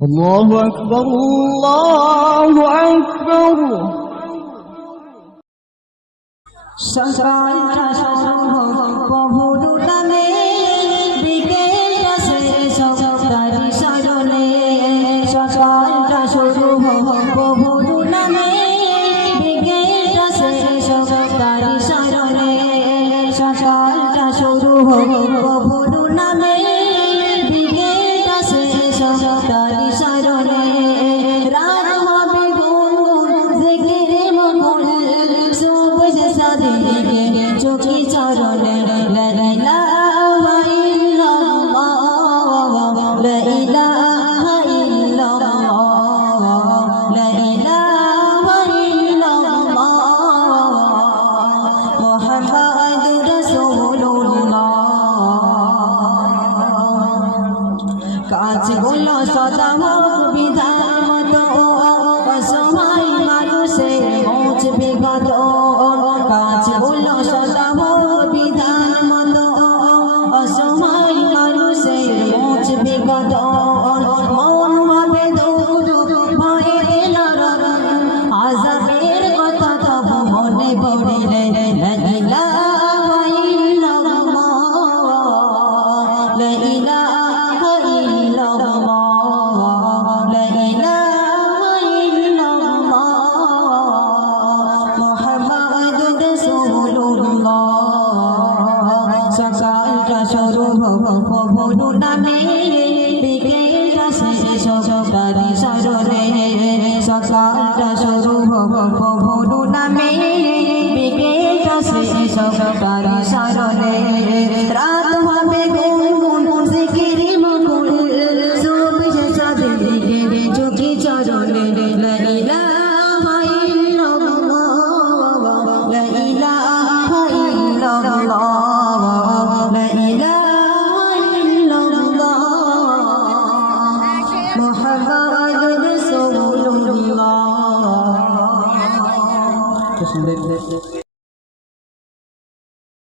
الله أكبر الله أكبر সকালটা শুরু প্রভুর নামে, বিকেলটা শেষ তারি স্মরণে। সকালটা শুরু প্রভুর নামে, বিকেলটা শেষ তারি স্মরণে। সকালটা শুরু প্রভুর নামে, বিকেলটা শেষ তারি স্মরণে। রাত হবে গুনগুন জিকিরে মগ্ন, সবুজ সাদিকে চোখে চরণে। লা ইলাহা ইল্লাল্লাহ, লা ইলাহা ইল্লাল্লাহ, লা ইলাহা ইল্লাল্লাহ, মুহাম্মাদুর রাসূলুল্লাহ। কাজগুলো সদা হোক বিধান মতো, অসময় মানুষের মোচ বিগত। কাজগুলো সদা হোক বিধান মতো, অসময় মানুষের মোচ বিগত। মন হবে দূর ভয়ে নরম, আযাবের কথা তবু মনে পড়িলে। লা ইলাহা ইল্লাল্লাহ, লা ইলাহা ইল্লাল্লাহ, লা ইলাহা ইল্লাল্লাহ, মুহাম্মাদুর রাসূলুল্লাহ। সকালটা শুরু প্রভুর নামে, বিকেলটা শেষ তারি স্মরণে। সকালটা শুরু প্রভুর নামে, বিকেলটা শেষ তারি স্মরণে। রাত হবে গুনগুন জিকিরে মগ্ন, সবুজ সাদিকে চোখে চরণে। লা ইলাহা ইল্লাল্লাহ, লা ইলাহা ইল্লাল্লাহ, লা ইলাহা ইল্লাল্লাহ, মুহাম্মাদুর রাসূলুল্লাহ।